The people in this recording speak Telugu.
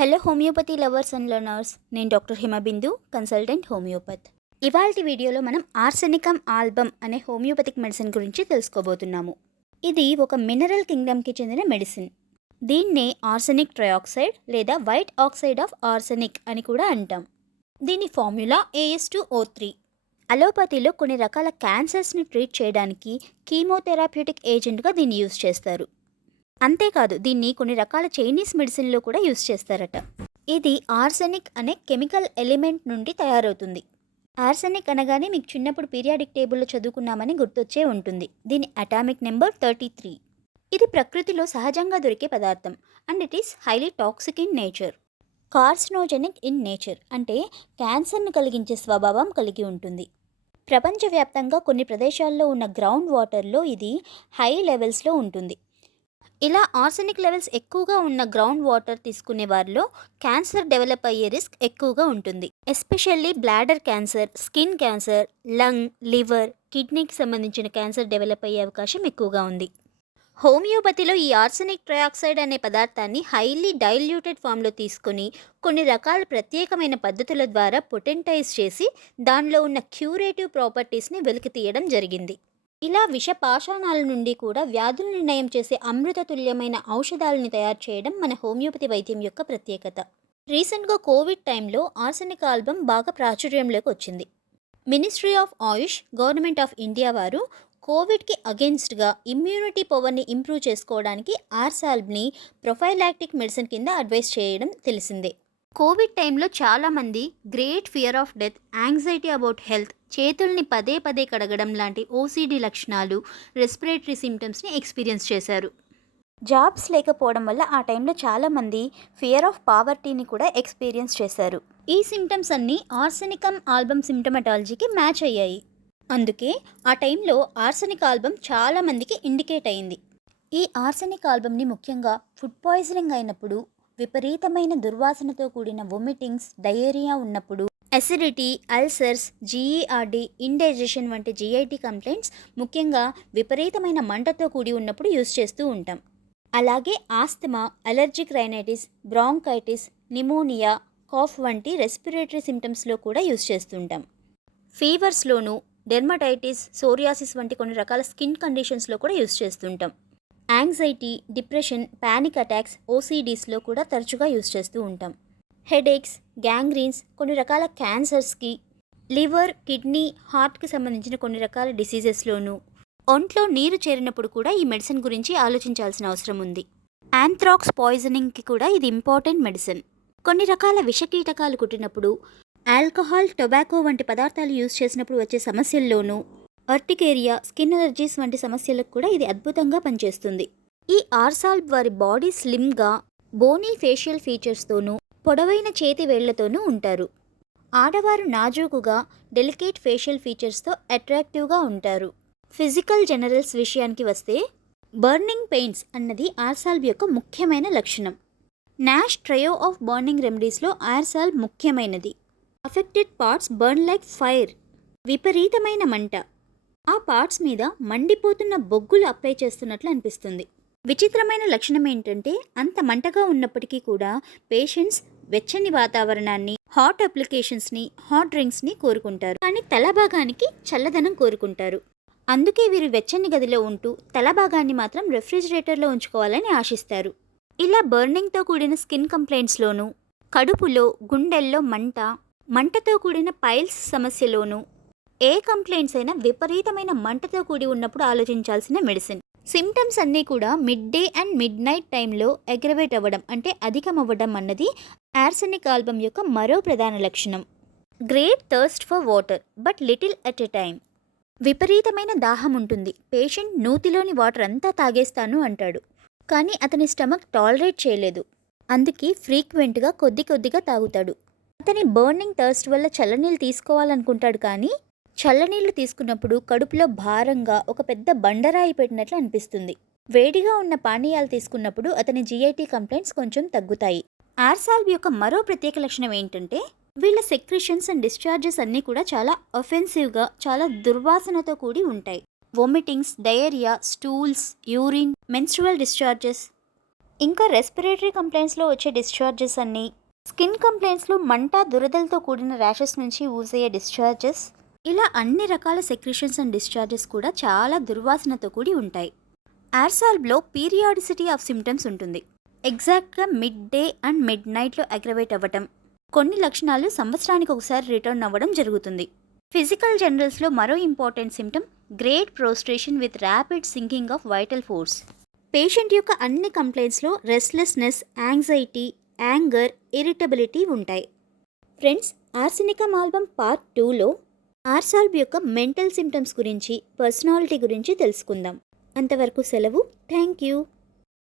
Hello homeopathy lovers and learners, నేను డాక్టర్ హిమబిందు, కన్సల్టెంట్ హోమియోపత్. ఇవాల్టి వీడియోలో మనం ఆర్సెనికమ్ ఆల్బమ్ అనే హోమియోపతిక్ మెడిసిన్ గురించి తెలుసుకోబోతున్నాము. ఇది ఒక మినరల్ కింగ్డమ్కి చెందిన మెడిసిన్. దీన్నే ఆర్సెనిక్ ట్రయాక్సైడ్ లేదా వైట్ ఆక్సైడ్ ఆఫ్ ఆర్సెనిక్ అని కూడా అంటాం. దీని ఫార్ములా AS2O3. అలోపతిలో కొన్ని రకాల క్యాన్సర్స్ని ట్రీట్ చేయడానికి కీమోథెరాప్యూటిక్ ఏజెంట్గా దీన్ని యూజ్ చేస్తారు. అంతేకాదు దీన్ని కొన్ని రకాల చైనీస్ మెడిసిన్లో కూడా యూజ్ చేస్తారట. ఇది ఆర్సెనిక్ అనే కెమికల్ ఎలిమెంట్ నుండి తయారవుతుంది. ఆర్సెనిక్ అనగానే మీకు చిన్నప్పుడు పీరియాడిక్ టేబుల్లో చదువుకున్నామని గుర్తొచ్చే ఉంటుంది. దీని అటామిక్ నెంబర్ 33. ఇది ప్రకృతిలో సహజంగా దొరికే పదార్థం and it is highly toxic in nature. Carcinogenic in nature అంటే క్యాన్సర్ను కలిగించే స్వభావం కలిగి ఉంటుంది. ప్రపంచవ్యాప్తంగా కొన్ని ప్రదేశాల్లో ఉన్న గ్రౌండ్ వాటర్లో ఇది హై లెవెల్స్లో ఉంటుంది. ఇలా ఆర్సెనిక్ లెవెల్స్ ఎక్కువగా ఉన్న గ్రౌండ్ వాటర్ తీసుకునే వారిలో క్యాన్సర్ డెవలప్ అయ్యే రిస్క్ ఎక్కువగా ఉంటుంది. Especially bladder cancer, skin cancer, lung, liver, కిడ్నీకి సంబంధించిన క్యాన్సర్ డెవలప్ అయ్యే అవకాశం ఎక్కువగా ఉంది. హోమియోపతిలో ఈ ఆర్సెనిక్ ట్రయాక్సైడ్ అనే పదార్థాన్ని హైలీ డైల్యూటెడ్ ఫామ్లో తీసుకొని కొన్ని రకాల ప్రత్యేకమైన పద్ధతుల ద్వారా పొటెంటైజ్ చేసి దానిలో ఉన్న క్యూరేటివ్ ప్రాపర్టీస్ని వెలికి తీయడం జరిగింది. ఇలా విషపాషాణాల నుండి కూడా వ్యాధుల నిర్ణయం చేసే అమృతతుల్యమైన ఔషధాలని తయారు చేయడం మన హోమియోపతి వైద్యం యొక్క ప్రత్యేకత. రీసెంట్గా కోవిడ్ టైంలో ఆర్సెనిక్ ఆల్బమ్ బాగా ప్రాచుర్యంలోకి వచ్చింది. Ministry of Ayush, government of India వారు కోవిడ్కి అగెన్స్ట్గా ఇమ్యూనిటీ పవర్ని ఇంప్రూవ్ చేసుకోవడానికి ఆర్సాల్బ్ని ప్రొఫైలాక్టిక్ మెడిసిన్ కింద అడ్వైస్ చేయడం తెలిసిందే. కోవిడ్ టైంలో చాలామంది great fear of death, anxiety about health, చేతుల్ని పదే పదే కడగడం లాంటి OCD లక్షణాలు, రెస్పిరేటరీ సిమ్టమ్స్ని ఎక్స్పీరియన్స్ చేశారు. జాబ్స్ లేకపోవడం వల్ల ఆ టైంలో చాలామంది ఫియర్ ఆఫ్ పావర్టీని కూడా ఎక్స్పీరియన్స్ చేశారు. ఈ సిమ్టమ్స్ అన్నీ ఆర్సెనికమ్ ఆల్బమ్ సిమ్టమటాలజీకి మ్యాచ్ అయ్యాయి. అందుకే ఆ టైంలో ఆర్సెనిక్ ఆల్బమ్ చాలామందికి ఇండికేట్ అయింది. ఈ ఆర్సెనిక్ ఆల్బమ్ని ముఖ్యంగా ఫుడ్ పాయిజనింగ్ అయినప్పుడు, విపరీతమైన దుర్వాసనతో కూడిన వొమిటింగ్స్, డయేరియా ఉన్నప్పుడు, అసిడిటీ, అల్సర్స్, GERD, ఇండైజెషన్ వంటి GIT కంప్లైంట్స్, ముఖ్యంగా విపరీతమైన మంటతో కూడి ఉన్నప్పుడు యూజ్ చేస్తూ ఉంటాం. అలాగే asthma, allergic rhinitis, bronchitis, pneumonia, cough వంటి రెస్పిరేటరీ సిమ్టమ్స్లో కూడా యూజ్ చేస్తుంటాం. ఫీవర్స్లోనూ, డెర్మటైటిస్, సోరియాసిస్ వంటి కొన్ని రకాల స్కిన్ కండిషన్స్లో కూడా యూజ్ చేస్తుంటాం. యాంగ్జైటీ, డిప్రెషన్, ప్యానిక్ అటాక్స్, OCDస్లో కూడా తరచుగా యూజ్ చేస్తూ ఉంటాం. హెడేక్స్, గ్యాంగ్రీన్స్, కొన్ని రకాల క్యాన్సర్స్కి, లివర్, కిడ్నీ, హార్ట్కి సంబంధించిన కొన్ని రకాల డిసీజెస్లోనూ, ఒంట్లో నీరు చేరినప్పుడు కూడా ఈ మెడిసిన్ గురించి ఆలోచించాల్సిన అవసరం ఉంది. యాంథ్రాక్స్ పాయిజనింగ్కి కూడా ఇది ఇంపార్టెంట్ మెడిసిన్. కొన్ని రకాల విషకీటకాలు కుట్టినప్పుడు, ఆల్కహాల్, టొబాకో వంటి పదార్థాలు యూజ్ చేసినప్పుడు వచ్చే సమస్యల్లోనూ, అర్టికేరియా, స్కిన్ అలర్జీస్ వంటి సమస్యలకు కూడా ఇది అద్భుతంగా పనిచేస్తుంది. ఈ ఆర్సాల్బ్ వారి బాడీ స్లిమ్గా, బోనీ ఫేషియల్ ఫీచర్స్తోనూ, పొడవైన చేతి వేళ్లతోనూ ఉంటారు. ఆడవారు నాజూకుగా, డెలికేట్ ఫేషియల్ ఫీచర్స్తో అట్రాక్టివ్గా ఉంటారు. ఫిజికల్ జనరల్స్ విషయానికి వస్తే బర్నింగ్ పెయిన్స్ అన్నది ఆర్సాల్బ్ యొక్క ముఖ్యమైన లక్షణం. నాష్ ట్రయో ఆఫ్ బర్నింగ్ రెమెడీస్లో ఆర్సాల్బ్ ముఖ్యమైనది. Affected parts burn like fire, విపరీతమైన మంట, ఆ పార్ట్స్ మీద మండిపోతున్న బొగ్గులు అప్లై చేస్తున్నట్లు అనిపిస్తుంది. విచిత్రమైన లక్షణం ఏంటంటే అంత మంటగా ఉన్నప్పటికీ కూడా పేషెంట్స్ వెచ్చని వాతావరణాన్ని, హాట్ అప్లికేషన్స్ని, హాట్ డ్రింక్స్ని కోరుకుంటారు. కానీ తలభాగానికి చల్లదనం కోరుకుంటారు. అందుకే వీరు వెచ్చని గదిలో ఉంటూ తలభాగాన్ని మాత్రం రెఫ్రిజిరేటర్లో ఉంచుకోవాలని ఆశిస్తారు. ఇలా బర్నింగ్తో కూడిన స్కిన్ కంప్లైంట్స్లోనూ, కడుపులో, గుండెల్లో మంటతో కూడిన పైల్స్ సమస్యలోనూ, ఏ కంప్లైంట్స్ అయినా విపరీతమైన మంటతో కూడి ఉన్నప్పుడు ఆలోచించాల్సిన మెడిసిన్. సిమ్టమ్స్ అన్నీ కూడా mid day and mid night టైంలో అగ్రవేట్ అవ్వడం అంటే అధికమవ్వడం అన్నది ఆర్సెనిక్ ఆల్బమ్ యొక్క మరో ప్రధాన లక్షణం. Great thirst for water but little at a time. విపరీతమైన దాహం ఉంటుంది. పేషెంట్ నూతిలోని వాటర్ అంతా తాగేస్తాను అంటాడు. కానీ అతని స్టమక్ టాలరేట్ చేయలేదు. అందుకే ఫ్రీక్వెంట్గా కొద్దిగా తాగుతాడు. అతని బర్నింగ్ థర్స్ట్ వల్ల చల్లనీళ్ళు తీసుకోవాలనుకుంటాడు. కానీ చల్లనీళ్లు తీసుకున్నప్పుడు కడుపులో భారంగా ఒక పెద్ద బండరాయి పెట్టినట్లు అనిపిస్తుంది. వేడిగా ఉన్న పానీయాలు తీసుకున్నప్పుడు అతని GIT కంప్లైంట్స్ కొంచెం తగ్గుతాయి. ఆర్సాల్బ్ యొక్క మరో ప్రత్యేక లక్షణం ఏంటంటే వీళ్ళ సెక్రిషన్స్ అండ్ డిశ్చార్జెస్ అన్నీ కూడా చాలా ఒఫెన్సివ్గా, చాలా దుర్వాసనతో కూడి ఉంటాయి. Vomitings, diarrhoea, stools, urine, menstrual discharges, ఇంకా రెస్పిరేటరీ కంప్లైంట్స్లో వచ్చే డిశ్చార్జెస్ అన్నీ, స్కిన్ కంప్లైంట్స్లో మంట దురదలతో కూడిన ర్యాషెస్ నుంచి యూజ్ అయ్యే డిశ్చార్జెస్, ఇలా అన్ని రకాల సెక్రిషన్స్ అండ్ డిశ్చార్జెస్ కూడా చాలా దుర్వాసనతో కూడి ఉంటాయి. యార్సాల్బ్లో పీరియాడిసిటీ ఆఫ్ సిమ్టమ్స్ ఉంటుంది. ఎగ్జాక్ట్గా మిడ్ డే అండ్ మిడ్ నైట్లో అగ్రవేట్ అవ్వటం, కొన్ని లక్షణాలు సంవత్సరానికి ఒకసారి రిటర్న్ అవ్వడం జరుగుతుంది. ఫిజికల్ జనరల్స్లో మరో important symptom great prostration with rapid sinking of vital force. Patient యొక్క అన్ని కంప్లైంట్స్లో రెస్ట్లెస్నెస్, యాంగ్జైటీ, యాంగర్, ఇరిటబిలిటీ ఉంటాయి. ఫ్రెండ్స్, ఆర్సెనికమ్ ఆల్బమ్ పార్ట్ 2లో ఆర్సాల్బ్ యొక్క మెంటల్ సిమ్టమ్స్ గురించి, పర్సనాలిటీ గురించి తెలుసుకుందాం. అంతవరకు సెలవు. Thank you.